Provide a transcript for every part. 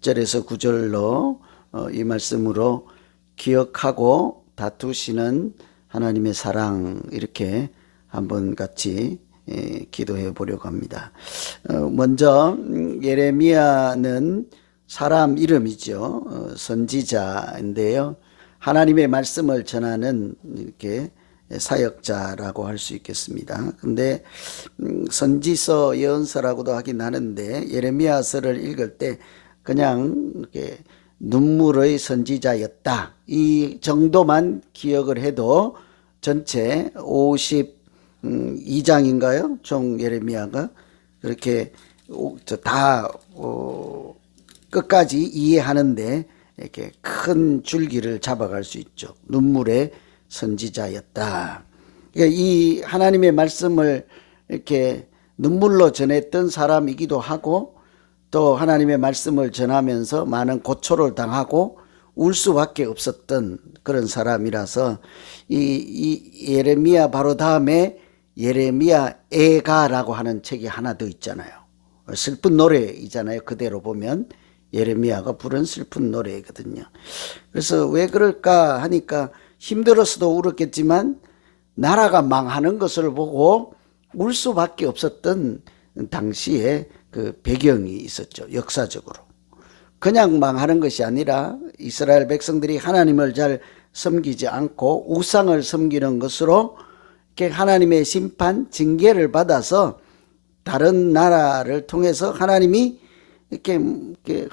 1절에서 9절로 이 말씀으로 기억하고 다투시는 하나님의 사랑, 이렇게 한번 같이 기도해 보려고 합니다. 먼저 예레미야는 사람 이름이죠. 선지자인데요. 하나님의 말씀을 전하는 이렇게 사역자라고 할 수 있겠습니다. 근데 선지서, 예언서라고도 하긴 하는데 예레미야서를 읽을 때 그냥 이렇게 눈물의 선지자였다, 이 정도만 기억을 해도 전체 52장인가요? 총 예레미야가 그렇게 다 끝까지 이해하는데 이렇게 큰 줄기를 잡아갈 수 있죠. 눈물의 선지자였다. 그러니까 이 하나님의 말씀을 이렇게 눈물로 전했던 사람이기도 하고, 또 하나님의 말씀을 전하면서 많은 고초를 당하고 울 수밖에 없었던 그런 사람이라서 이 예레미야 바로 다음에 예레미야 애가라고 하는 책이 하나 더 있잖아요. 슬픈 노래이잖아요. 그대로 보면 예레미야가 부른 슬픈 노래거든요. 그래서 왜 그럴까 하니까 힘들어서도 울었겠지만 나라가 망하는 것을 보고 울 수밖에 없었던 당시에 그 배경이 있었죠. 역사적으로. 그냥 망하는 것이 아니라 이스라엘 백성들이 하나님을 잘 섬기지 않고 우상을 섬기는 것으로 이렇게 하나님의 심판, 징계를 받아서 다른 나라를 통해서 하나님이 이렇게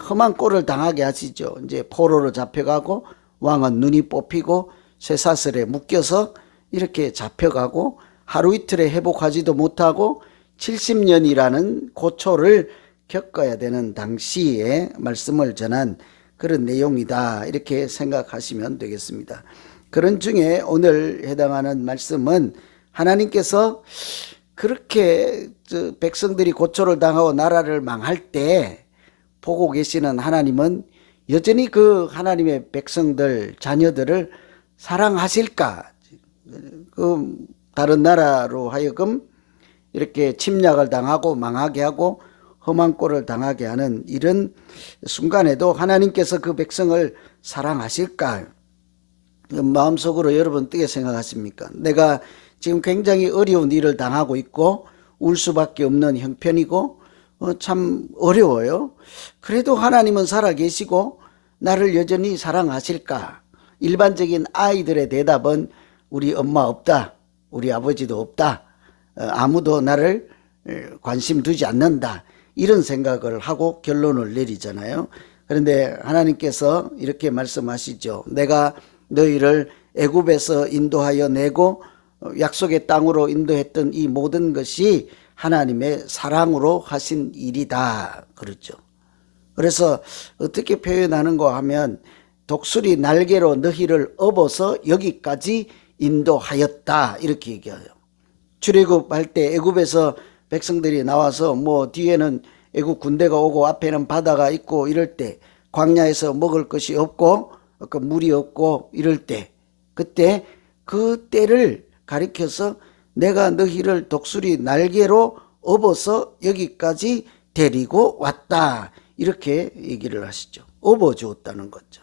험한 꼴을 당하게 하시죠. 이제 포로로 잡혀가고 왕은 눈이 뽑히고 쇠사슬에 묶여서 이렇게 잡혀가고 하루 이틀에 회복하지도 못하고 70년이라는 고초를 겪어야 되는 당시에 말씀을 전한 그런 내용이다, 이렇게 생각하시면 되겠습니다. 그런 중에 오늘 해당하는 말씀은 하나님께서 그렇게 백성들이 고초를 당하고 나라를 망할 때 보고 계시는 하나님은 여전히 그 하나님의 백성들, 자녀들을 사랑하실까? 그 다른 나라로 하여금 이렇게 침략을 당하고 망하게 하고 험한 꼴을 당하게 하는 이런 순간에도 하나님께서 그 백성을 사랑하실까? 마음속으로 여러분 어떻게 생각하십니까? 내가 지금 굉장히 어려운 일을 당하고 있고 울 수밖에 없는 형편이고 참 어려워요. 그래도 하나님은 살아계시고 나를 여전히 사랑하실까? 일반적인 아이들의 대답은 우리 엄마 없다, 우리 아버지도 없다, 아무도 나를 관심 두지 않는다, 이런 생각을 하고 결론을 내리잖아요. 그런데 하나님께서 이렇게 말씀하시죠. 내가 너희를 애굽에서 인도하여 내고 약속의 땅으로 인도했던 이 모든 것이 하나님의 사랑으로 하신 일이다, 그렇죠. 그래서 어떻게 표현하는가 하면 독수리 날개로 너희를 업어서 여기까지 인도하였다, 이렇게 얘기해요. 출애굽할 때 애굽에서 백성들이 나와서 뭐 뒤에는 애굽 군대가 오고 앞에는 바다가 있고 이럴 때, 광야에서 먹을 것이 없고 그 물이 없고 이럴 때, 그때 그 때를 가리켜서 내가 너희를 독수리 날개로 업어서 여기까지 데리고 왔다, 이렇게 얘기를 하시죠. 업어 주었다는 거죠.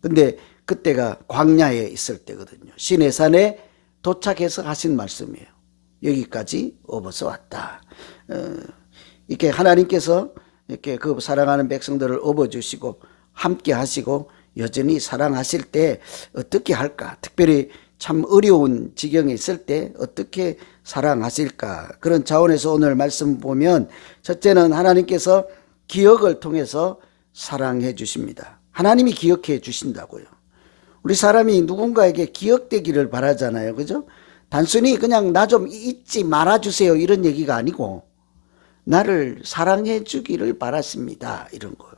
근데 그때가 광야에 있을 때거든요. 시내산에 도착해서 하신 말씀이에요. 여기까지 업어서 왔다. 이렇게 하나님께서 이렇게 그 사랑하는 백성들을 업어주시고 함께 하시고 여전히 사랑하실 때 어떻게 할까? 특별히 참 어려운 지경에 있을 때 어떻게 사랑하실까? 그런 차원에서 오늘 말씀 보면 첫째는 하나님께서 기억을 통해서 사랑해 주십니다. 하나님이 기억해 주신다고요. 우리 사람이 누군가에게 기억되기를 바라잖아요. 그죠? 단순히 그냥 나 좀 잊지 말아주세요, 이런 얘기가 아니고 나를 사랑해 주기를 바랐습니다, 이런 거예요.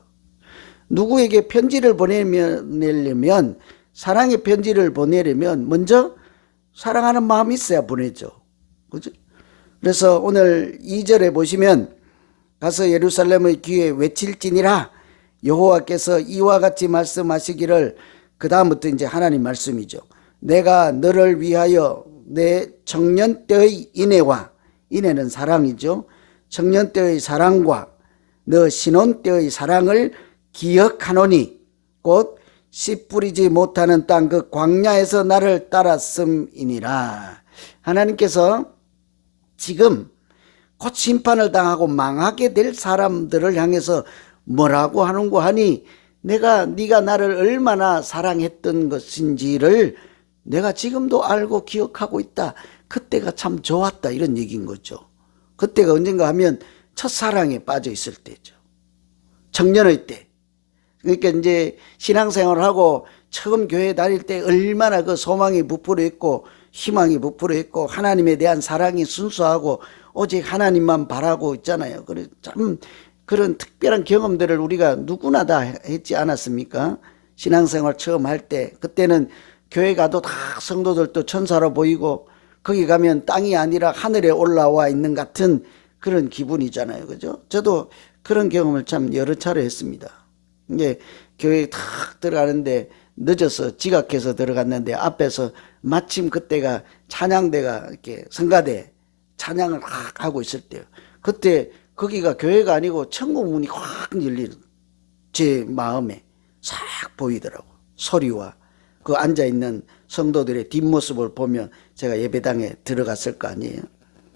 누구에게 편지를 보내려면, 사랑의 편지를 보내려면 먼저 사랑하는 마음이 있어야 보내죠. 그죠? 그래서 오늘 2절에 보시면 가서 예루살렘의 귀에 외칠지니라, 여호와께서 이와 같이 말씀하시기를, 그 다음부터 이제 하나님 말씀이죠. 내가 너를 위하여 내 청년 때의 인애와, 인애는 사랑이죠. 청년 때의 사랑과 너 신혼 때의 사랑을 기억하노니 곧 씨 뿌리지 못하는 땅 그 광야에서 나를 따랐음이니라. 하나님께서 지금 곧 심판을 당하고 망하게 될 사람들을 향해서 뭐라고 하는고 하니 네가 나를 얼마나 사랑했던 것인지를 내가 지금도 알고 기억하고 있다. 그때가 참 좋았다, 이런 얘기인 거죠. 그때가 언젠가 하면 첫사랑에 빠져 있을 때죠. 청년의 때. 그러니까 이제 신앙생활을 하고 처음 교회 다닐 때 얼마나 그 소망이 부풀어 있고 희망이 부풀어 있고 하나님에 대한 사랑이 순수하고 오직 하나님만 바라고 있잖아요. 그래 참 그런 특별한 경험들을 우리가 누구나 다 했지 않았습니까? 신앙생활 처음 할 때 그때는 교회 가도 다 성도들도 천사로 보이고 거기 가면 땅이 아니라 하늘에 올라와 있는 같은 그런 기분이잖아요. 그죠? 저도 그런 경험을 참 여러 차례 했습니다. 이게 교회에 탁 들어가는데 늦어서 지각해서 들어갔는데 앞에서 마침 그때가 찬양대가 이렇게 성가대 찬양을 확 하고 있을 때요. 그때 거기가 교회가 아니고 천국 문이 확 열리는 제 마음에 싹 보이더라고. 소리와 그 앉아있는 성도들의 뒷모습을 보면 제가 예배당에 들어갔을 거 아니에요.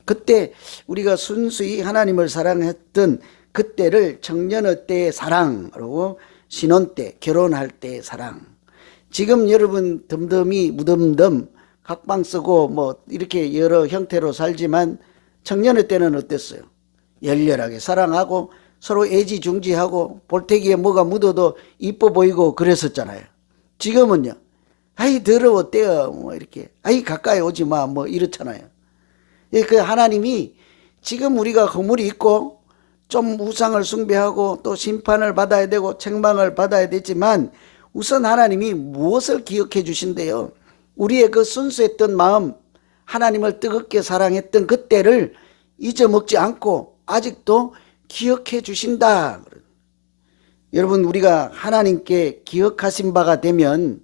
그때 우리가 순수히 하나님을 사랑했던 그때를 청년의 때의 사랑, 그리고 신혼 때, 결혼할 때의 사랑. 지금 여러분 덤덤히 무덤덤 각방 쓰고 뭐 이렇게 여러 형태로 살지만 청년의 때는 어땠어요? 열렬하게 사랑하고 서로 애지중지하고 볼테기에 뭐가 묻어도 이뻐 보이고 그랬었잖아요. 지금은요, 아이 더러워 떼어 뭐 이렇게 아이 가까이 오지 마 뭐 이렇잖아요. 그 하나님이 지금 우리가 허물이 있고 좀 우상을 숭배하고 또 심판을 받아야 되고 책망을 받아야 되지만 우선 하나님이 무엇을 기억해 주신대요? 우리의 그 순수했던 마음, 하나님을 뜨겁게 사랑했던 그때를 잊어먹지 않고 아직도 기억해 주신다. 여러분, 우리가 하나님께 기억하신 바가 되면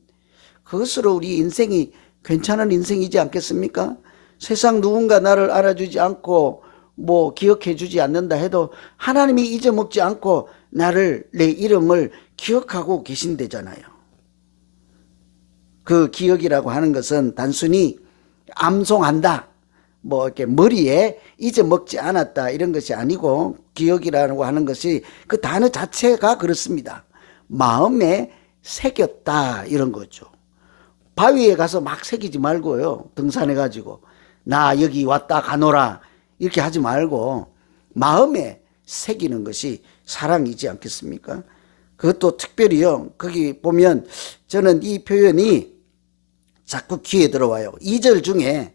그것으로 우리 인생이 괜찮은 인생이지 않겠습니까? 세상 누군가 나를 알아주지 않고 뭐 기억해 주지 않는다 해도 하나님이 잊어먹지 않고 나를, 내 이름을 기억하고 계신대잖아요. 그 기억이라고 하는 것은 단순히 암송한다, 뭐 이렇게 머리에 잊어먹지 않았다 이런 것이 아니고, 기억이라고 하는 것이 그 단어 자체가 그렇습니다. 마음에 새겼다 이런 거죠. 바위에 가서 막 새기지 말고요. 등산해 가지고 나 여기 왔다 가노라 이렇게 하지 말고 마음에 새기는 것이 사랑이지 않겠습니까? 그것도 특별히요, 거기 보면 저는 이 표현이 자꾸 귀에 들어와요. 2절 중에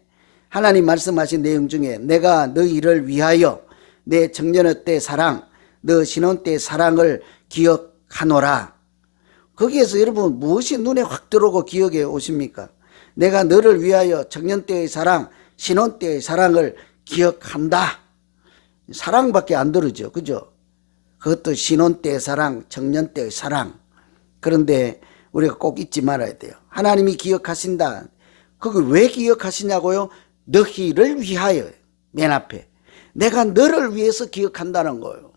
하나님 말씀하신 내용 중에 내가 너희를 위하여 내 청년의 때 사랑, 너 신혼 때 사랑을 기억하노라. 거기에서 여러분 무엇이 눈에 확 들어오고 기억에 오십니까? 내가 너를 위하여 청년 때의 사랑, 신혼 때의 사랑을 기억한다. 사랑밖에 안 들으죠. 그죠? 그것도 신혼 때의 사랑, 청년 때의 사랑. 그런데 우리가 꼭 잊지 말아야 돼요. 하나님이 기억하신다. 그걸 왜 기억하시냐고요? 너희를 위하여. 맨 앞에 내가 너를 위해서 기억한다는 거예요.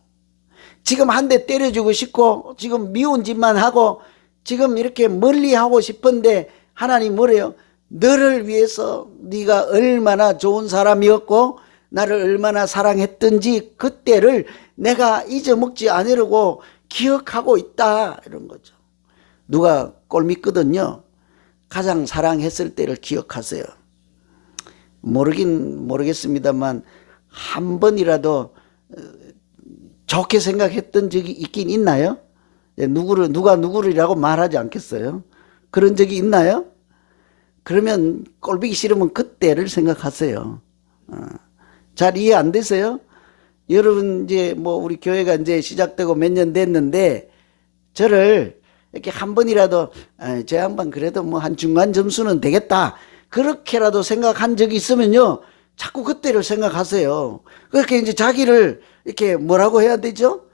지금 한 대 때려주고 싶고 지금 미운 짓만 하고 지금 이렇게 멀리 하고 싶은데 하나님 뭐래요? 너를 위해서 네가 얼마나 좋은 사람이었고 나를 얼마나 사랑했던지 그때를 내가 잊어먹지 않으려고 기억하고 있다 이런 거죠. 누가 꼴밌거든요. 가장 사랑했을 때를 기억하세요. 모르겠습니다만 한 번이라도 좋게 생각했던 적이 있긴 있나요? 누가 누구를이라고 말하지 않겠어요? 그런 적이 있나요? 그러면 꼴보기 싫으면 그때를 생각하세요. 잘 이해 안 되세요? 여러분 이제 뭐 우리 교회가 이제 시작되고 몇 년 됐는데 저를 이렇게 한 번이라도 저 양반 그래도 뭐 한 중간 점수는 되겠다 그렇게라도 생각한 적이 있으면요 자꾸 그때를 생각하세요. 그렇게 이제 자기를 이렇게 뭐라고 해야 되죠?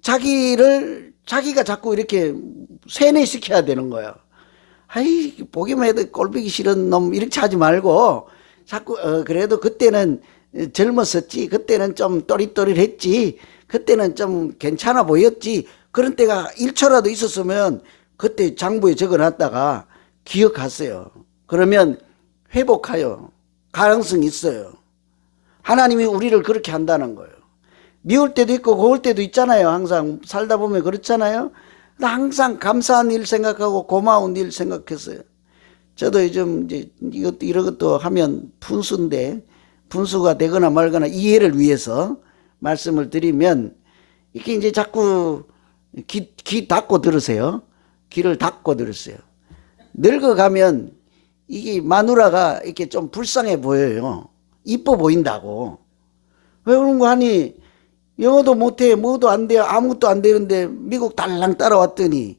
자기가 자꾸 이렇게 세뇌시켜야 되는 거예요. 아이 보기만 해도 꼴보기 싫은 놈 이렇게 하지 말고 자꾸 그래도 그때는 젊었었지, 그때는 좀 또릿또릿했지, 그때는 좀 괜찮아 보였지, 그런 때가 1초라도 있었으면 그때 장부에 적어놨다가 기억하세요. 그러면 회복하여 가능성이 있어요. 하나님이 우리를 그렇게 한다는 거예요. 미울 때도 있고 고울 때도 있잖아요. 항상 살다 보면 그렇잖아요. 항상 감사한 일 생각하고 고마운 일 생각했어요. 저도 요즘 이제 이런 것도 하면 분수인데, 분수가 되거나 말거나 이해를 위해서 말씀을 드리면, 이렇게 이제 자꾸 귀 닫고 들으세요. 귀를 닫고 들으세요. 늙어가면 이게 마누라가 이렇게 좀 불쌍해 보여요. 이뻐 보인다고. 왜 그런 거 하니? 영어도 못해, 뭐도 안 돼, 아무것도 안 되는데 미국 달랑 따라왔더니,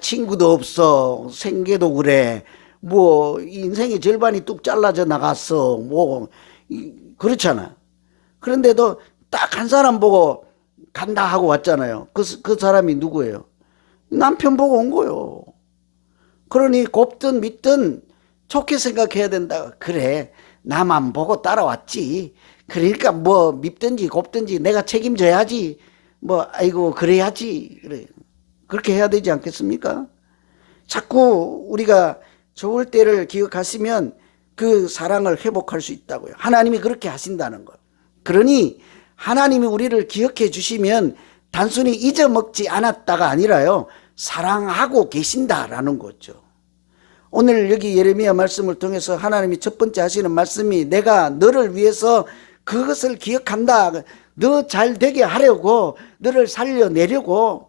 친구도 없어, 생계도 그래, 뭐 인생의 절반이 뚝 잘라져 나갔어, 뭐 그렇잖아. 그런데도 딱 한 사람 보고 간다 하고 왔잖아요. 그 사람이 누구예요? 남편 보고 온 거요. 그러니 곱든 믿든 좋게 생각해야 된다. 그래, 나만 보고 따라왔지. 그러니까 뭐 밉든지 곱든지 내가 책임져야지. 뭐 아이고 그래야지. 그래. 그렇게 해야 되지 않겠습니까? 자꾸 우리가 좋을 때를 기억하시면 그 사랑을 회복할 수 있다고요. 하나님이 그렇게 하신다는 거예요. 그러니 하나님이 우리를 기억해 주시면 단순히 잊어먹지 않았다가 아니라요, 사랑하고 계신다라는 거죠. 오늘 여기 예레미야 말씀을 통해서 하나님이 첫 번째 하시는 말씀이, 내가 너를 위해서 그것을 기억한다. 너 잘 되게 하려고, 너를 살려내려고,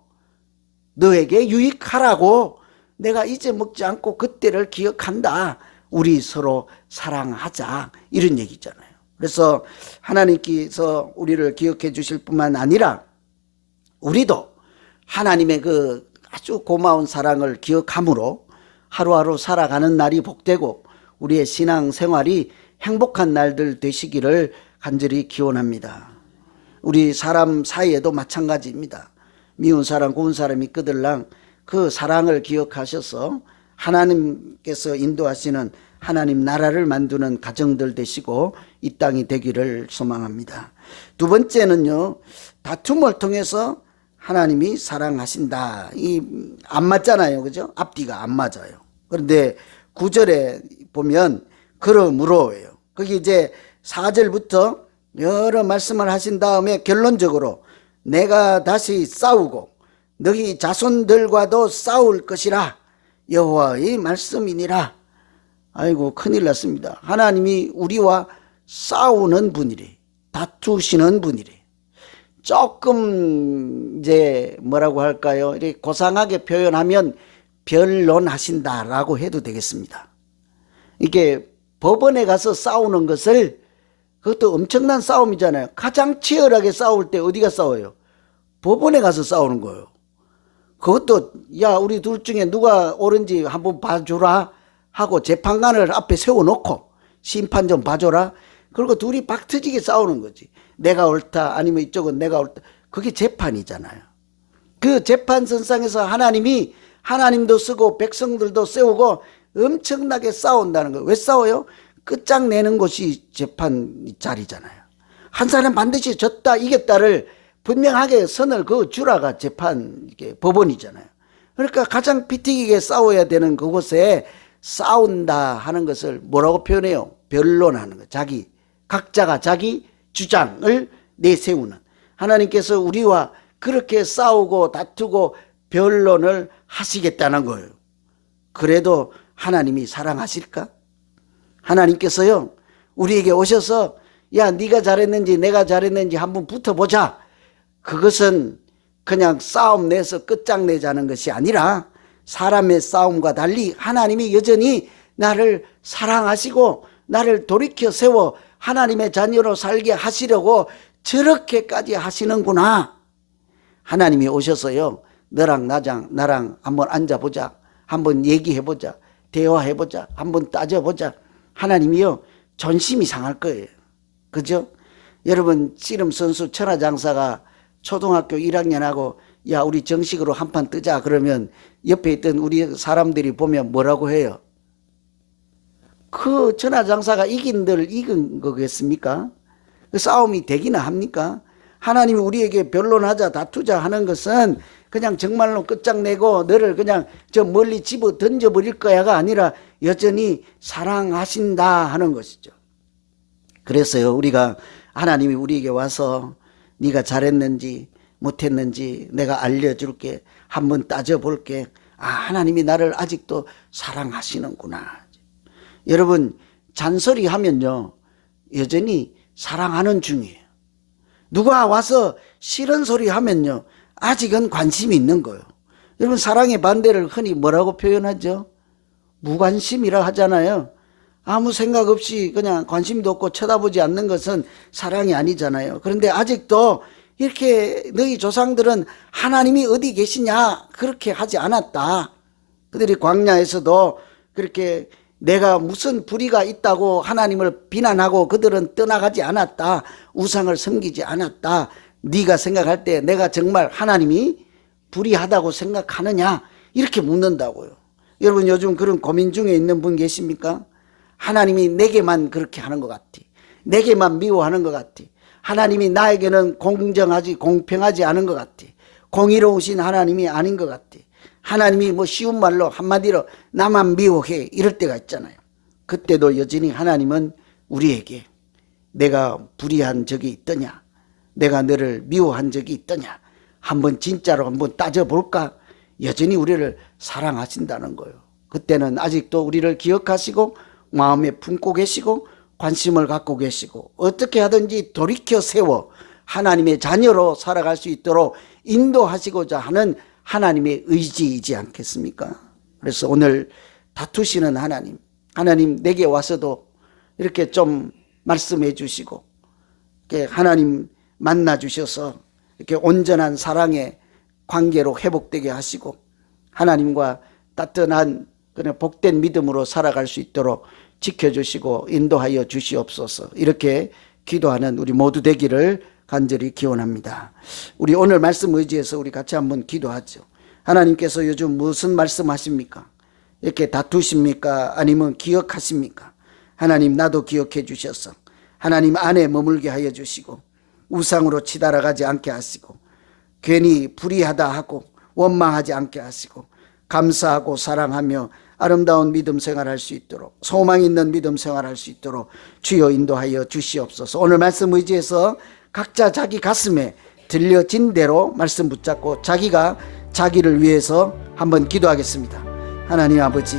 너에게 유익하라고 내가 잊어먹지 않고 그때를 기억한다. 우리 서로 사랑하자. 이런 얘기잖아요. 그래서 하나님께서 우리를 기억해 주실 뿐만 아니라 우리도 하나님의 그 아주 고마운 사랑을 기억함으로 하루하루 살아가는 날이 복되고 우리의 신앙 생활이 행복한 날들 되시기를 간절히 기원합니다. 우리 사람 사이에도 마찬가지입니다. 미운 사람 고운 사람이 있거들랑 그 사랑을 기억하셔서 하나님께서 인도하시는 하나님 나라를 만드는 가정들 되시고 이 땅이 되기를 소망합니다. 두 번째는요, 다툼을 통해서 하나님이 사랑하신다. 안 맞잖아요. 그죠? 앞뒤가 안 맞아요. 그런데 9절에 보면 그러므로예요. 거기 이제 4절부터 여러 말씀을 하신 다음에 결론적으로 내가 다시 싸우고 너희 자손들과도 싸울 것이라 여호와의 말씀이니라. 아이고 큰일 났습니다. 하나님이 우리와 싸우는 분이래. 다투시는 분이래. 조금 이제 뭐라고 할까요? 이렇게 고상하게 표현하면 변론하신다라고 해도 되겠습니다. 이게 법원에 가서 싸우는 것을, 그것도 엄청난 싸움이잖아요. 가장 치열하게 싸울 때 어디가 싸워요? 법원에 가서 싸우는 거예요. 그것도 야 우리 둘 중에 누가 옳은지 한번 봐주라 하고 재판관을 앞에 세워놓고 심판 좀 봐줘라. 그리고 둘이 박 터지게 싸우는 거지. 내가 옳다 아니면 이쪽은 내가 옳다. 그게 재판이잖아요. 그 재판선상에서 하나님이 하나님도 쓰고 백성들도 세우고 엄청나게 싸운다는 거예요. 왜 싸워요? 끝장내는 것이 재판 자리잖아요. 한 사람 반드시 졌다 이겼다를 분명하게 선을 그어주라가 재판 법원이잖아요. 그러니까 가장 피 튀기게 싸워야 되는 그곳에 싸운다 하는 것을 뭐라고 표현해요? 변론하는 거. 각자가 자기 주장을 내세우는. 하나님께서 우리와 그렇게 싸우고 다투고 변론을 하시겠다는 거예요. 그래도 하나님이 사랑하실까? 하나님께서요 우리에게 오셔서 야 네가 잘했는지 내가 잘했는지 한번 붙어보자. 그것은 그냥 싸움 내서 끝장내자는 것이 아니라 사람의 싸움과 달리 하나님이 여전히 나를 사랑하시고 나를 돌이켜 세워 하나님의 자녀로 살게 하시려고 저렇게까지 하시는구나. 하나님이 오셔서요 너랑 나랑 한번 앉아보자. 한번 얘기해보자. 대화해보자. 한번 따져보자. 하나님이요 존심이 상할 거예요. 그죠? 여러분 씨름 선수 천하장사가 초등학교 1학년하고 야 우리 정식으로 한판 뜨자 그러면 옆에 있던 우리 사람들이 보면 뭐라고 해요? 그 천하장사가 이긴 거겠습니까? 그 싸움이 되기나 합니까? 하나님이 우리에게 변론하자 다투자 하는 것은 그냥 정말로 끝장내고 너를 그냥 저 멀리 집어 던져버릴 거야가 아니라 여전히 사랑하신다 하는 것이죠. 그래서요, 우리가 하나님이 우리에게 와서 네가 잘했는지 못했는지 내가 알려줄게, 한번 따져볼게. 아, 하나님이 나를 아직도 사랑하시는구나. 여러분, 잔소리 하면요 여전히 사랑하는 중이에요. 누가 와서 싫은 소리 하면요 아직은 관심이 있는 거예요. 여러분, 사랑의 반대를 흔히 뭐라고 표현하죠? 무관심이라 하잖아요. 아무 생각 없이 그냥 관심도 없고 쳐다보지 않는 것은 사랑이 아니잖아요. 그런데 아직도 이렇게 너희 조상들은 하나님이 어디 계시냐 그렇게 하지 않았다. 그들이 광야에서도 그렇게 내가 무슨 불의가 있다고 하나님을 비난하고 그들은 떠나가지 않았다. 우상을 섬기지 않았다. 네가 생각할 때 내가 정말 하나님이 불의하다고 생각하느냐 이렇게 묻는다고요. 여러분, 요즘 그런 고민 중에 있는 분 계십니까? 하나님이 내게만 그렇게 하는 것 같아. 내게만 미워하는 것 같아. 하나님이 나에게는 공정하지 공평하지 않은 것 같아. 공의로우신 하나님이 아닌 것 같아. 하나님이 뭐 쉬운 말로 한마디로 나만 미워해 이럴 때가 있잖아요. 그때도 여전히 하나님은 우리에게 내가 불의한 적이 있더냐, 내가 너를 미워한 적이 있더냐, 한번 진짜로 한번 따져볼까, 여전히 우리를 사랑하신다는 거예요. 그때는 아직도 우리를 기억하시고 마음에 품고 계시고 관심을 갖고 계시고 어떻게 하든지 돌이켜 세워 하나님의 자녀로 살아갈 수 있도록 인도하시고자 하는 하나님의 의지이지 않겠습니까? 그래서 오늘 다투시는 하나님 내게 와서도 이렇게 좀 말씀해 주시고 이렇게 하나님 만나 주셔서 이렇게 온전한 사랑의 관계로 회복되게 하시고 하나님과 따뜻한 그런 복된 믿음으로 살아갈 수 있도록 지켜주시고 인도하여 주시옵소서. 이렇게 기도하는 우리 모두 되기를 간절히 기원합니다. 우리 오늘 말씀 의지해서 우리 같이 한번 기도하죠. 하나님께서 요즘 무슨 말씀하십니까? 이렇게 다투십니까? 아니면 기억하십니까? 하나님, 나도 기억해 주셔서 하나님 안에 머물게 하여 주시고 우상으로 치달아가지 않게 하시고 괜히 불의하다 하고 원망하지 않게 하시고 감사하고 사랑하며 아름다운 믿음 생활할 수 있도록, 소망 있는 믿음 생활할 수 있도록 주여 인도하여 주시옵소서. 오늘 말씀 의지해서 각자 자기 가슴에 들려진 대로 말씀 붙잡고 자기가 자기를 위해서 한번 기도하겠습니다. 하나님 아버지,